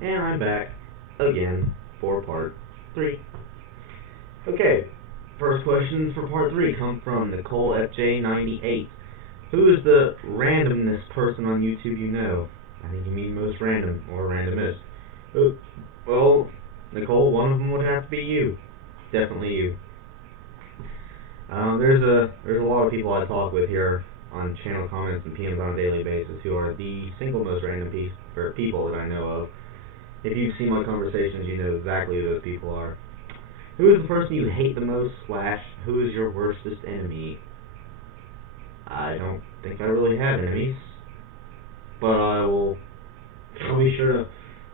And I'm back again for part 3. Okay, first questions for part 3 come from Nicole FJ98. Who is the randomness person on YouTube you know? I think you mean most random or randomist. Oh, well, Nicole, one of them would have to be you. Definitely you. There's a lot of people I talk with here on channel comments and PMs on a daily basis who are the single most random people that I know of. If you've seen my conversations, you know exactly who those people are. Who is the person you hate the most, slash, who is your worstest enemy? I don't think I really have enemies, but I'll be sure to,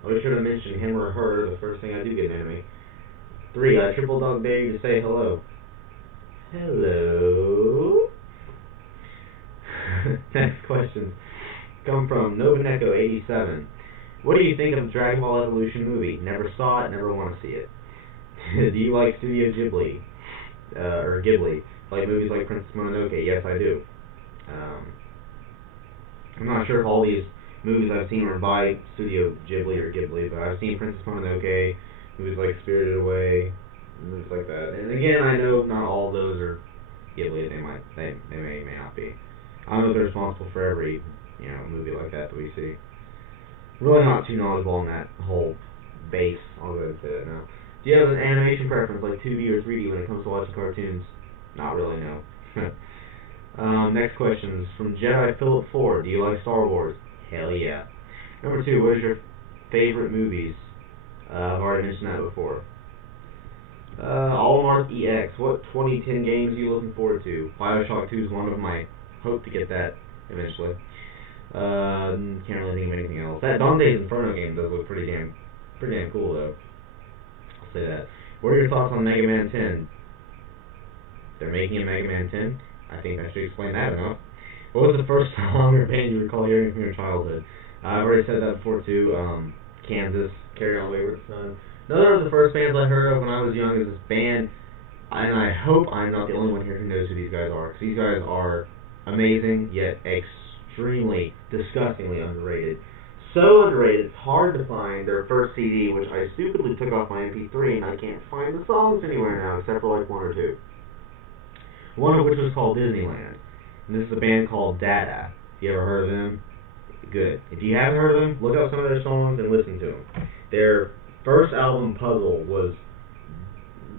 I'll be sure to mention him or her the first thing I do get an enemy. 3, I triple dog dare you to say hello. Hello? Next questions come from Novaneco87. What do you think of the Dragon Ball Evolution movie? Never saw it, never want to see it. Do you like Studio Ghibli? Or Ghibli? Like movies like Princess Mononoke? Yes, I do. Um, I'm not sure if all these movies I've seen are by Studio Ghibli or Ghibli, but I've seen Princess Mononoke, movies like Spirited Away, movies like that. And again, I know not all of those are Ghibli. They may not be. I don't know if they're responsible for every movie like that we see. Really not too knowledgeable on that whole base. I'll go ahead and say that now. Do you have an animation preference like 2D or 3D when it comes to watching cartoons? Not really, no. Next question is from Jedi Philip 4. Do you like Star Wars? Hell yeah. Number 2, what is your favorite movies? I've already mentioned that before. Allmark EX. What 2010 games are you looking forward to? Bioshock 2 is one of them. I hope to get that eventually. Can't really think of anything else. That Dante's Inferno game does look pretty damn cool though. I'll say that. What are your thoughts on Mega Man 10? They're making a Mega Man 10. I think I should explain that enough. What was the first song or band you recall hearing from your childhood? I've already said that before too. Kansas, Carry On Wayward Son. Another of the first bands I heard of when I was young is this band, and I hope I'm not the only one here who knows who these guys are, because these guys are amazing, yet extremely, disgustingly underrated. So underrated, it's hard to find their first CD, which I stupidly took off my MP3, and I can't find the songs anywhere now, except for like one or two. One of which was called Disneyland. And this is a band called Dada. If you ever heard of them, good. If you haven't heard of them, look up some of their songs and listen to them. Their first album, Puzzle,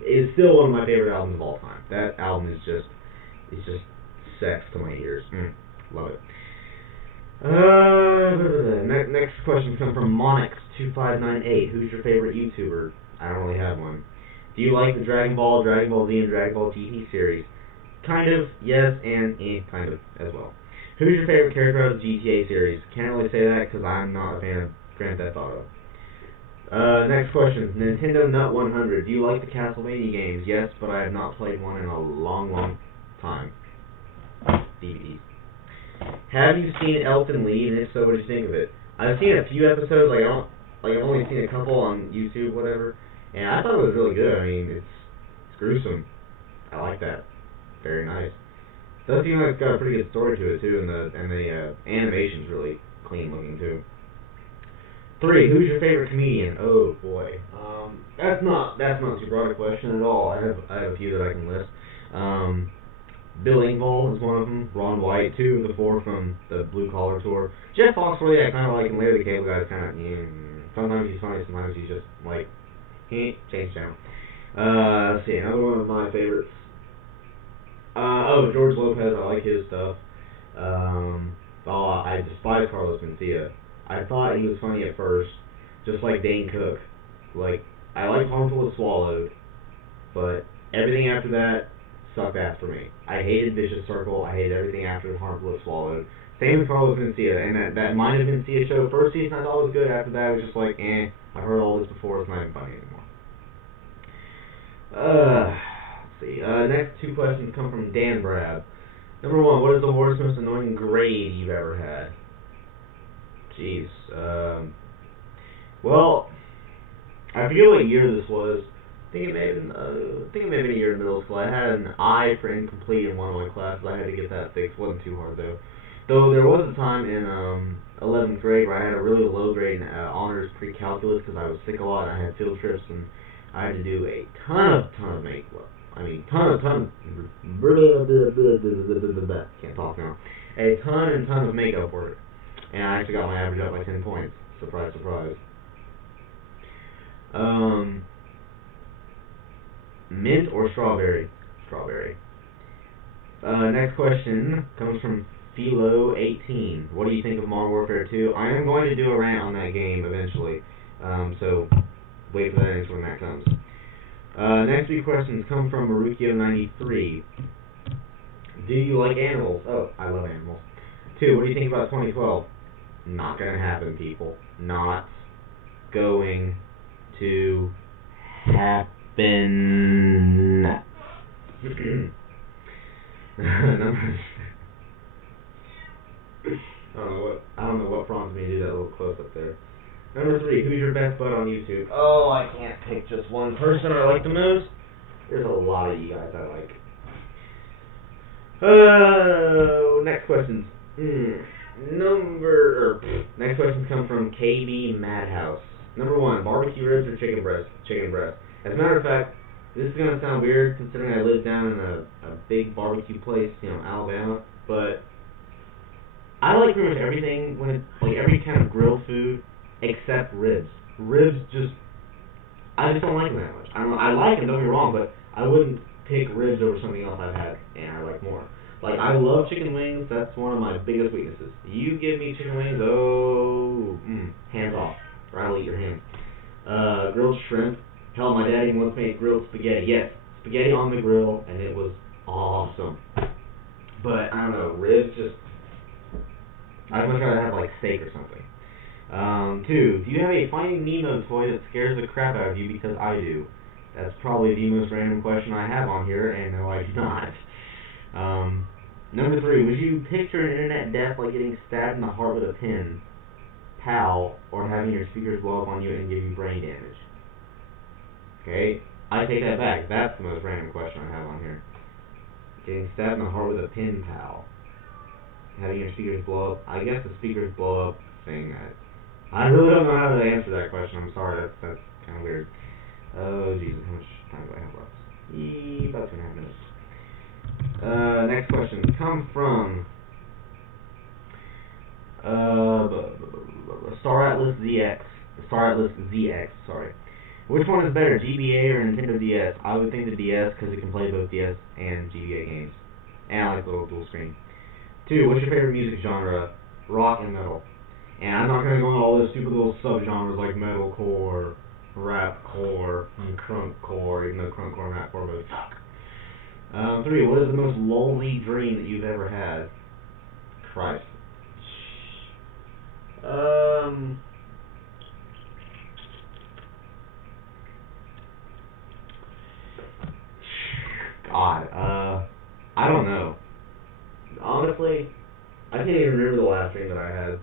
is still one of my favorite albums of all time. That album is just sex to my ears. Love it. Next question comes from Monix2598. Who's your favorite YouTuber? I don't really have one. Do you like the Dragon Ball, Dragon Ball Z, and Dragon Ball GT series? Kind of, yes, and kind of as well. Who's your favorite character out of the GTA series? Can't really say that because I'm not a fan of Grand Theft Auto. Next question. Nintendo Nut 100. Do you like the Castlevania games? Yes, but I have not played one in a long, long time. DVDs. Have you seen Elton Lee, and if so, what did you think of it? I've seen a few episodes. I've only seen a couple on YouTube, whatever, and I thought it was really good. I mean, it's gruesome. I like that. Very nice. Does seem like it's got a pretty good story to it too, and the animation's really clean looking too. 3. Who's your favorite comedian? Oh boy. That's not too broad a question at all. I have a few that I can list. Um, Bill Engvall is one of them. Ron White, 2 of the 4 from the Blue Collar Tour. Jeff Foxworthy, I kind of like, and Larry the Cable Guy's kind of. Sometimes he's funny, sometimes he's just like, change channel. Let's see, another one of my favorites. George Lopez, I like his stuff. I despise Carlos Mencia. I thought he was funny at first, just like Dane Cook. Like, I like Harmful as Swallowed, but everything after that sucked ass for me. I hated Vicious Circle. I hated everything after Harmful as Swallowed. Same with Carlos Mencia, and that Mind of Mencia show, first season I thought was good, after that it was just like, I've heard all this before, it's not even funny anymore. Let's see. Next 2 questions come from Dan Brab. Number 1, what is the worst, most annoying grade you've ever had? Jeez. Well, I forget what year this was. I think it may have been a year in middle school. I had an I for incomplete in one of my classes. I had to get that fixed. It wasn't too hard though. Though there was a time in 11th grade where I had a really low grade in honors pre-calculus because I was sick a lot and I had field trips and I had to do a ton of make. I mean, ton. Can't talk now. A ton of makeup work, and I actually got my average up by 10 points. Surprise, surprise. Um, mint or strawberry? Strawberry. Next question comes from Philo18. What do you think of Modern Warfare 2? I am going to do a rant on that game eventually, so wait for that answer when that comes. Next three questions come from Marukio93. Do you like animals? Oh, I love animals. 2. What do you think about 2012? Not gonna happen, people. Not going to happen. Number I don't know what prompted me to do that little close up there. Number 3, who's your best bud on YouTube? Oh, I can't pick just one person I like the most. There's a lot of you guys I like. Next questions. Next questions come from KB Madhouse. Number 1, barbecue ribs or chicken breast? Chicken breast. As a matter of fact, this is gonna sound weird considering I live down in a big barbecue place, Alabama, but I like pretty much everything like every kind of grilled food except ribs. Ribs I just don't like them that much. I don't know, I like them, don't get me wrong, but I wouldn't pick ribs over something else I've had and I like more. Like, I love chicken wings, that's one of my biggest weaknesses. You give me chicken wings, hands off, or I'll eat your hands. Grilled shrimp, hell, my daddy once made grilled spaghetti, yes, spaghetti on the grill, and it was awesome. But, I don't know, ribs I'd much rather have, like, steak or something. 2, do you have a Finding Nemo toy that scares the crap out of you? Because I do. That's probably the most random question I have on here, and no, I do not. Number 3, would you picture an internet death like getting stabbed in the heart with a pin, PAL, or having your speakers blow up on you and give you brain damage? Okay, I take that back. That's the most random question I have on here. Getting stabbed in the heart with a pin, PAL. Having your speakers blow up. I guess the speakers blow up thing. I really don't know how to answer that question. I'm sorry. That's kind of weird. Oh, Jesus. How much time do I have left? About 2.5 minutes. Next question come from Star Atlas ZX. Star Atlas ZX, sorry. Which one is better, GBA or Nintendo DS? I would think the DS because it can play both DS and GBA games. And I like the little dual screen. 2, what's your favorite music genre? Rock and metal. And I'm not going to go into all those stupid little subgenres like metalcore, rapcore, and crunkcore, even though crunkcore and rapcore both suck. 3, what is the most lolly dream that you've ever had? Christ. God, I don't know. Honestly, I can't even remember the last dream that I had.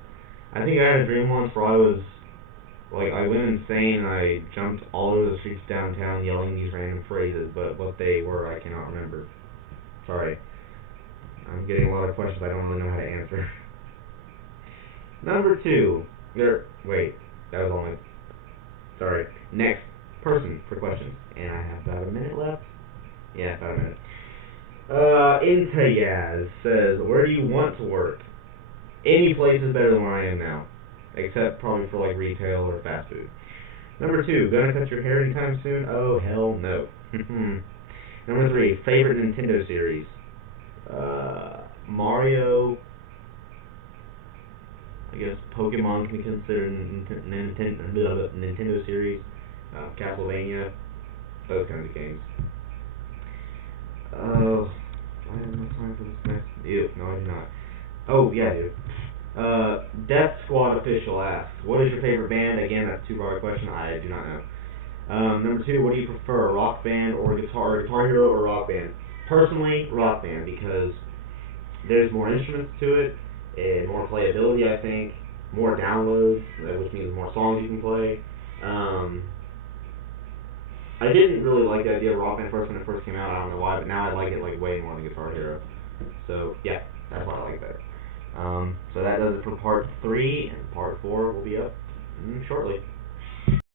I think I had a dream once where I went insane and I jumped all over the streets downtown yelling these random phrases, but what they were, I cannot remember. Sorry. I'm getting a lot of questions I don't really know how to answer. Number 2. Wait, that was all my... Sorry. Next person for questions. And I have about a minute left. Yeah, about a minute. Intayaz says, where do you want to work? Any place is better than where I am now. Except probably for like retail or fast food. Number 2, gonna cut your hair anytime soon? Oh, hell no. Number 3, favorite Nintendo series? Mario. I guess Pokemon can be considered Nintendo series. Castlevania. Those kinds of games. Oh, I have enough time for this next. Ew, no, I do not. Oh, yeah, I do. Death Squad Official asks, what is your favorite band? Again, that's a too broad a question. I do not know. Number 2, what do you prefer, Rock Band or Guitar Hero or Rock Band? Personally, Rock Band, because there's more instruments to it, and more playability, I think, more downloads, which means more songs you can play. I didn't really like the idea of Rock Band when it first came out. I don't know why, but now I like it like way more than Guitar Hero. So yeah, that's why I like that. So that does it for part 3, and part 4 will be up shortly.